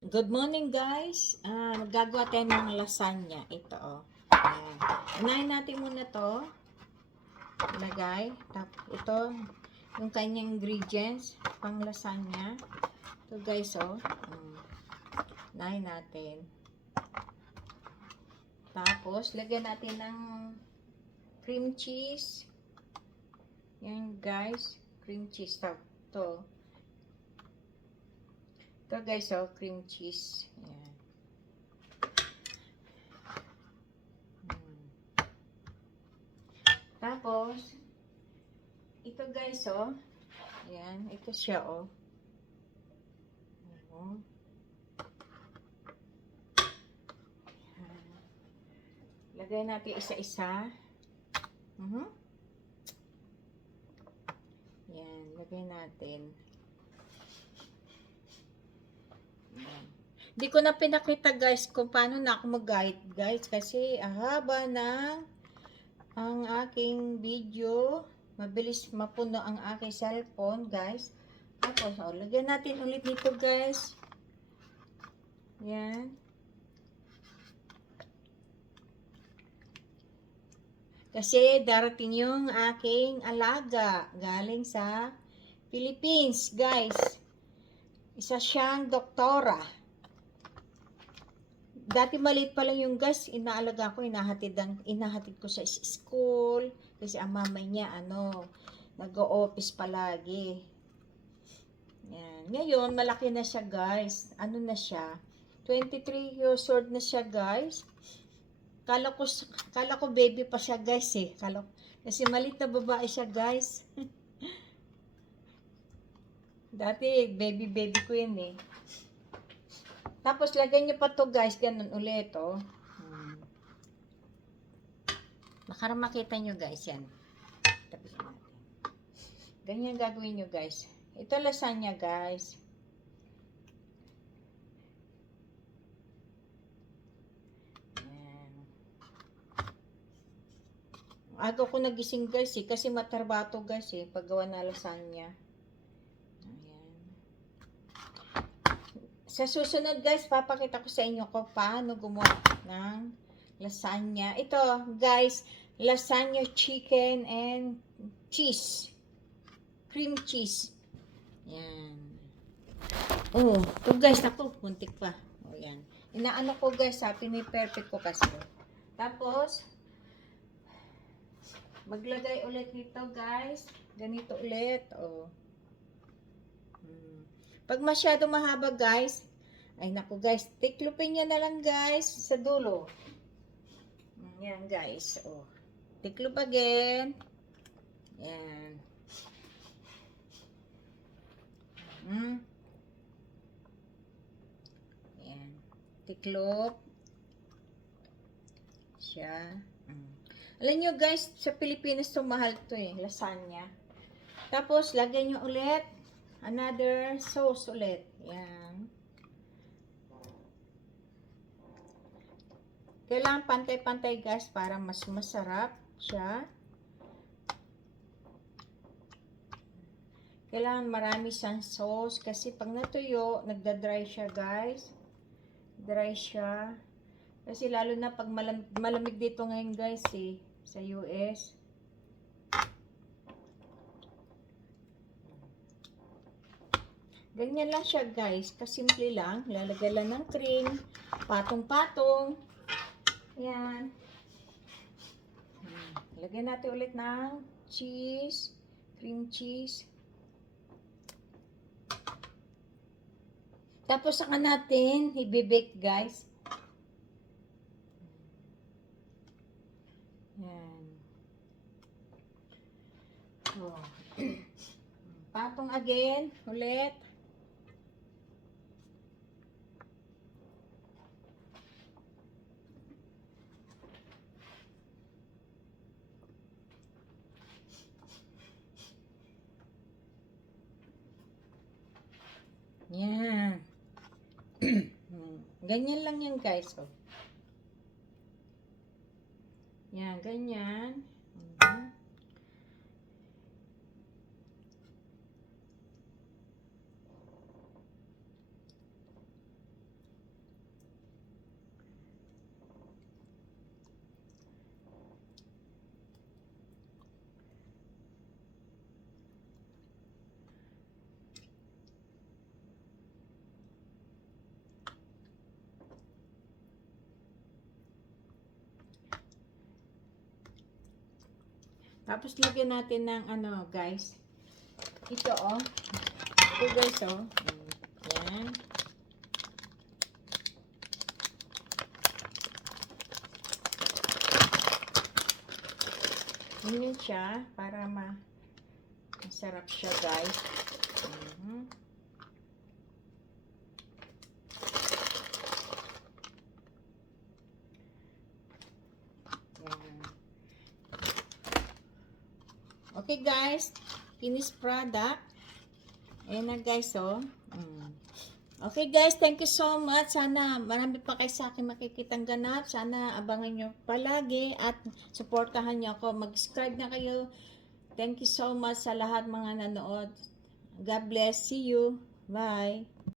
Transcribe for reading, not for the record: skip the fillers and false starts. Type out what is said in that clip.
Good morning guys. Gagawa tayo ng lasagna. Ito oh. Ayan. Unahin natin muna to. Ilagay. Tapos ito yung kanyang ingredients pang lasagna. Ito guys oh. Unahin natin. Tapos lagyan natin ng cream cheese. Yan guys. Cream cheese. Ito. Ito guys oh. Cream cheese. Ayan. Tapos, ito guys, oh. Ayan, ito siya, oh. Lagay natin isa-isa. Ayan, lagay natin. Ayan. Hindi ko na pinakita guys kung paano na ako mag-guide guys kasi haba ng ang aking video. Mabilis mapuno ang aking cellphone guys. Tapos, oh, lagyan natin ulit nito guys. Ayan. Kasi darating yung aking alaga galing sa Philippines, guys. Isa siyang doktora. Dati maliit pa lang yung guys, inaalaga ko, inahatid ko sa school. Kasi ang mamay niya, nag-o-office palagi. Yan. Ngayon, malaki na siya guys. Ano na siya? 23 years old na siya guys. Kala ko baby pa siya guys eh. Kasi maliit na babae siya guys. Dati baby ko yun eh. Tapos lagyan nyo pa to guys. Ganun ulit oh. Para makita nyo guys yan. Tapos natin. Ganyan gagawin nyo guys. Ito lasagna guys. Aga ko nagising guys eh, kasi matarbato guys eh, paggawa na lasagna. Ayan. Sa susunod guys, papakita ko sa inyo kung paano gumawa ng lasagna. Ito guys, lasagna chicken and cheese. Cream cheese. Yan. Oh, ito guys, ako, puntik pa. O yan. Inaano ko guys, perfect ko kasi. Tapos, maglagay ulit nito guys. Ganito ulit. Oh. Pag masyado mahaba guys, ay naku guys, tiklupin nyo na lang guys sa dulo. Yan guys. Oh. Tiklup again. Yan. Yan. Tiklop. Siya. Alam nyo guys, sa Pilipinas to mahal to eh, lasagna. Tapos, lagyan nyo ulit, another sauce ulit. Yan. Kailangan pantay-pantay guys, para mas masarap siya. Kailangan marami siyang sauce, kasi pag natuyo, nagda-dry siya guys. Dry siya. Kasi lalo na pag malamig dito ngayon guys eh, sa US. Ganyan lang siya guys, kasimple lang. Lalagyan lang ng cream, patong-patong. Yan. Lagyan natin ulit ng cheese, cream cheese. Tapos saka natin i-bake guys. Yan. Oh. Patong again, ulit. Yan. Ganyan lang yan guys. Oh. Yan, ganyan. Tapos lagyan natin ng ano, guys. Ito, oh. Ito, guys, oh. Yan. Ganyan siya para masarap siya, guys. Okay, guys. Finished product. Ayan na, guys, oh. Okay, guys. Thank you so much. Sana marami pa kayo sa akin makikitang ganap. Sana abangan nyo palagi at supportahan nyo ako. Mag-subscribe na kayo. Thank you so much sa lahat mga nanood. God bless. See you. Bye.